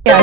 Shalina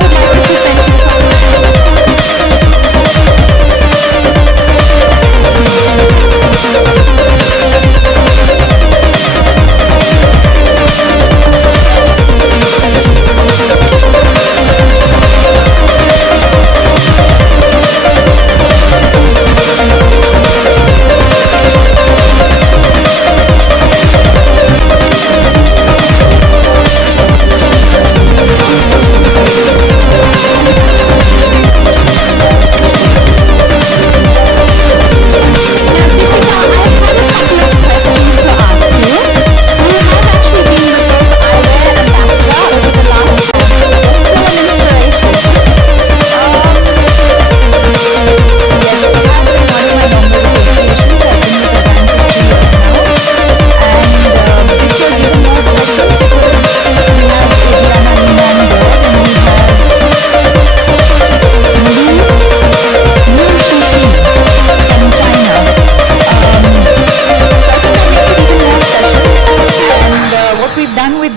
would like to present you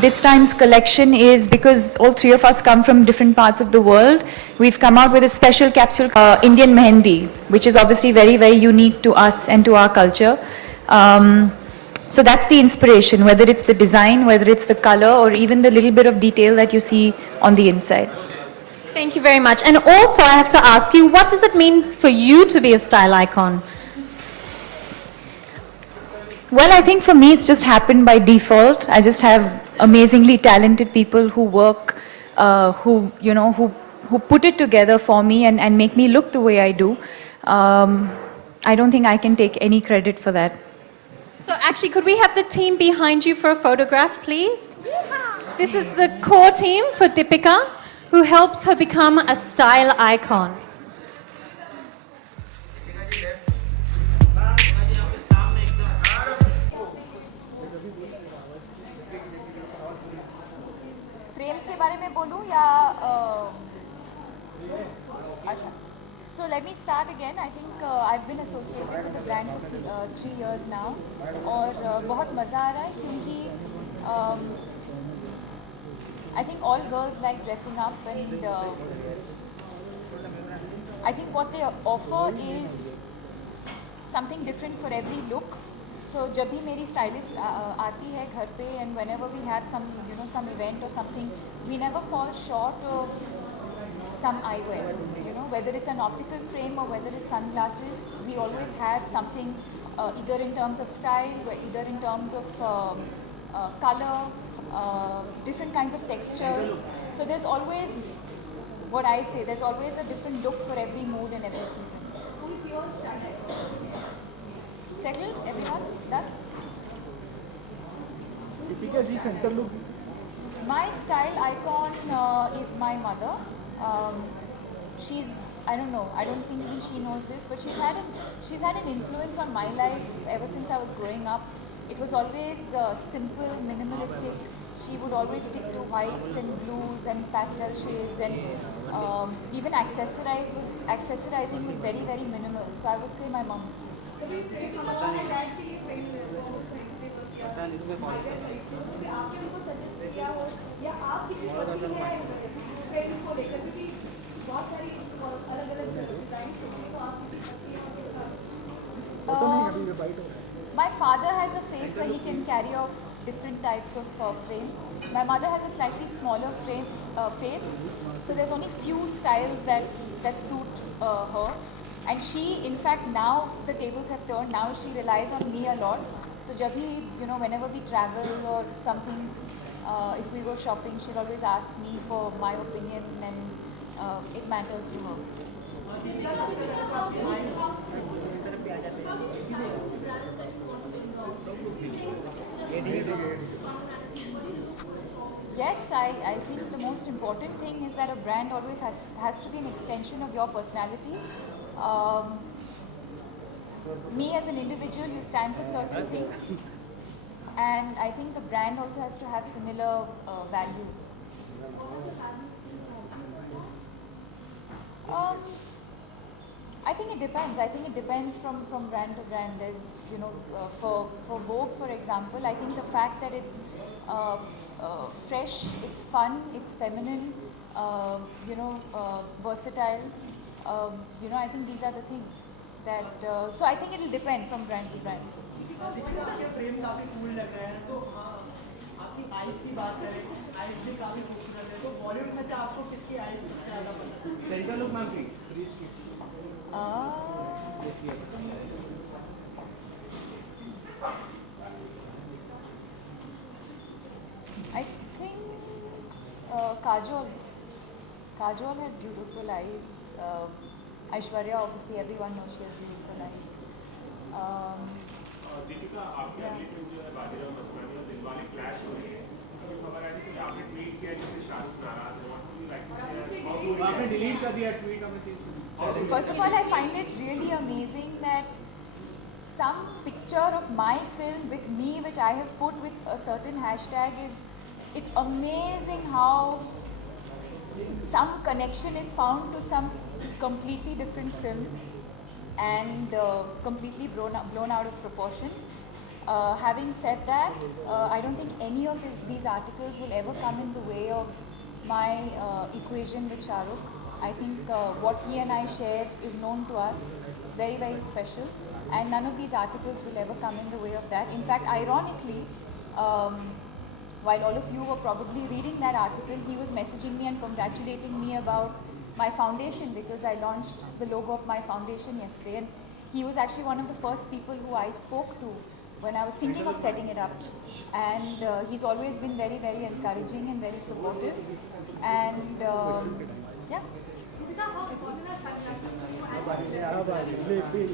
this time's collection is, because all three of us come from different parts of the world, we've come out with a special capsule, Indian Mehendi, which is obviously very, very unique to us and to our culture. So that's the inspiration, whether it's the design, whether it's the color, or even the little bit of detail that you see on the inside. Thank you very much. And also I have to ask you, what does it mean for you to be a style icon? Well, I think for me it's just happened by default. I just have amazingly talented people who work, who put it together for me and make me look the way I do. I don't think I can take any credit for that. So actually, could we have the team behind you for a photograph, please? This is the core team for Deepika, who helps her become a style icon. Frames के बारे में बोलूं या अच्छा. So let me start again. I think I've been associated with the brand for 3 years now और बहुत मज़ा आ रहा है क्योंकि I think all girls like dressing up and I think what they offer is something different for every look. So जब भी मेरी stylist आती है घर पे and whenever we had some some event or something, we never fall short of some eyewear, whether it's an optical frame or whether it's sunglasses. We always have something either in terms of style, or either in terms of color, different kinds of textures. So there's always, what I say, there's always a different look for every mood and every season. Who is your style icon? Settled? Everyone? Done? Deepika ji, center look. My style icon is my mother. She's, I don't know, I don't think even she knows this, but she's had an influence on my life ever since I was growing up. It was always simple, minimalistic. She would always stick to whites and blues and pastel shades, and even accessorizing was very, very minimal. So I would say my mom. My father has a face where he can carry off different types of frames. My mother has a slightly smaller face, so there's only few styles that suit her. And she, in fact, now the tables have turned. Now she relies on me a lot. So Jabhi, whenever we travel or something, if we go shopping, she'll always ask me for my opinion, and it matters to her. Yes, yes, I think the most important thing is that a brand always has to be an extension of your personality. Um, Me as an individual, you stand for certain things, and I think the brand also has to have similar values. Um, I think it depends. I think it depends from brand to brand. There's, for Vogue, for example, I think the fact that it's fresh, it's fun, it's feminine, versatile. I think these are the things that. So I think it'll depend from brand to brand. Deepika आपके frame काफी cool लग रहे हैं तो हाँ आपकी eyes की बात करें आइज भी काफी खूबसूरत है तो बॉलीवुड में से आपको किसकी आइज सबसे ज्यादा पसंद है centre look ma'am please I think Kajol. Kajol has beautiful eyes. Aishwarya, obviously, everyone knows she has beautiful eyes. Deepika आपकी अगली फिल्म जो है बाजीराव मस्तानी और दिलवाले क्लैश हो रही है अभी खबर आई थी कि आपने ट्वीट किया जिससे शाहरुख नाराज है what do you like to say आपने डिलीट कर दिया ट्वीट हमें First of all, I find it really amazing that some picture of my film with me, which I have put with a certain hashtag, it's amazing how some connection is found to some completely different film and completely blown out of proportion. Having said that, I don't think any of these articles will ever come in the way of my equation with Shahrukh. I think what he and I share is known to us. It's very, very special. And none of these articles will ever come in the way of that. In fact, ironically, while all of you were probably reading that article, he was messaging me and congratulating me about my foundation because I launched the logo of my foundation yesterday. And he was actually one of the first people who I spoke to when I was thinking of setting it up. And he's always been very, very encouraging and very supportive. And yeah. Deepika, how important are sunglasses for you as a celebrity?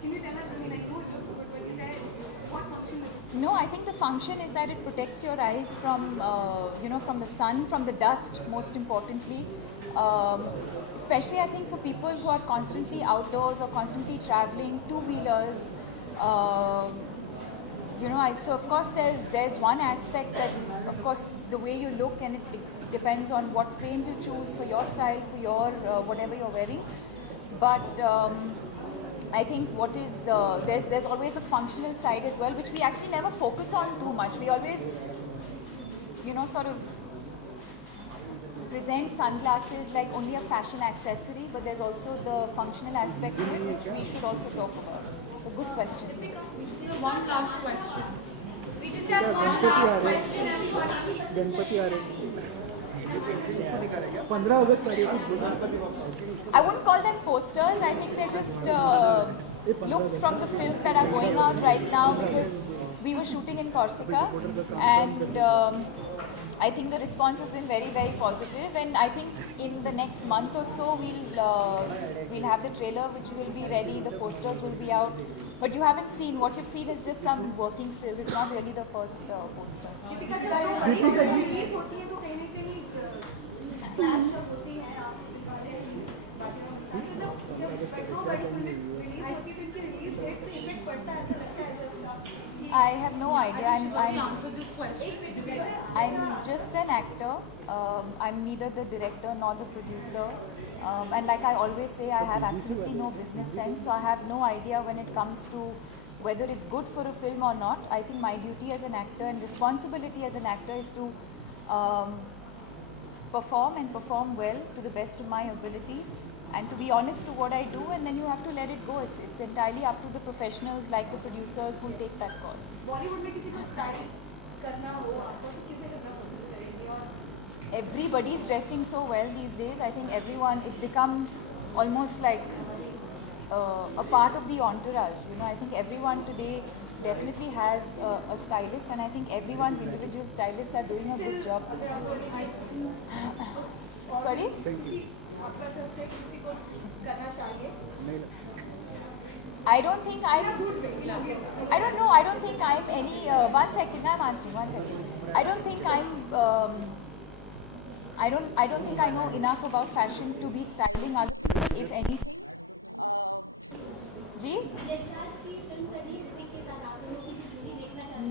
Can you tell us, I know it looks good, but is there, what function is it? No, I think the function is that it protects your eyes from, from the sun, from the dust, most importantly. Especially, I think, for people who are constantly outdoors or constantly traveling, two-wheelers. So of course, there's one aspect that, of course, the way you look, and it depends on what frames you choose for your style, for your whatever you're wearing. But I think what is there's always the functional side as well, which we actually never focus on too much. We always, sort of present sunglasses like only a fashion accessory, but there's also the functional aspect to it, which we should also talk about. So good question. One last question. We just have one last question, everybody. Ganpati आ रहे हैं 15 अगस्त तारीख को I wouldn't call them posters. I think they're just looks from the films that are going out right now, because we were shooting in Corsica, and I think the response has been very, very positive. And I think in the next month or so, we'll have the trailer, which will be ready. The posters will be out. But you haven't seen. What you've seen is just some working stills. It's not really the first poster. Deepika, जब तो release होती है तो कहीं ना कहीं flash होती है जब मेट्रो बड़ी फिल्म रिलीज होती है तो इनकी रिलीज डेट से इफेक्ट पड़ता है, ऐसा लगता है ऐसा stuff. I have no idea. Answer this question. I'm just an actor. I'm neither the director nor the producer. And like I always say, I have absolutely no business sense. So I have no idea when it comes to whether it's good for a film or not. I think my duty as an actor and responsibility as an actor is to perform and perform well to the best of my ability, and to be honest to what I do, and then you have to let it go. It's entirely up to the professionals like the producers who take that call. Bollywood में किसी को style करना हो आपको तो किसे करना पसंद करेंगे? और Everybody's dressing so well these days. I think everyone, it's become almost like a part of the entourage. I think everyone today definitely has a stylist, and I think everyone's individual stylists are doing a good job. Sorry? आपका सबसे किसी को करना चाहिए? I don't think I don't know. I don't think I'm any. One second, I'm answering. One second. I don't think I'm. I don't think I know enough about fashion to be styling others, if any. जी?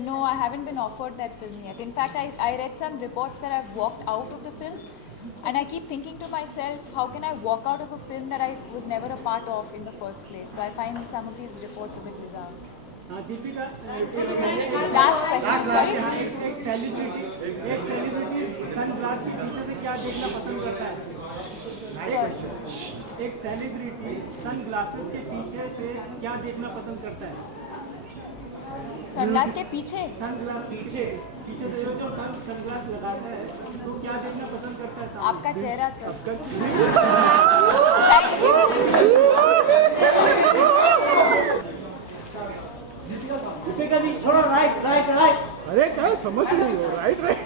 No, I haven't been offered that film yet. In fact, I read some reports that I've walked out of the film, and I keep thinking to myself, how can I walk out of a film that I was never a part of in the first place? So I find some of these reports a bit bizarre. Deepika Last question, sorry. एक celebrity sunglass के पीछे से क्या देखना पसंद करता है? एक सेलिब्रिटी सनग्लासेस के पीछे से क्या देखना पसंद करता है? सनग्लास के पीछे सनग्लास पीछे पीछे से जो सनग्लास लगाता है तो क्या देखना पसंद करता है? आपका चेहरा सर. दीपिका जी छोड़ो राइट राइट राइट अरे क्या समझ नहीं हो राइट राइट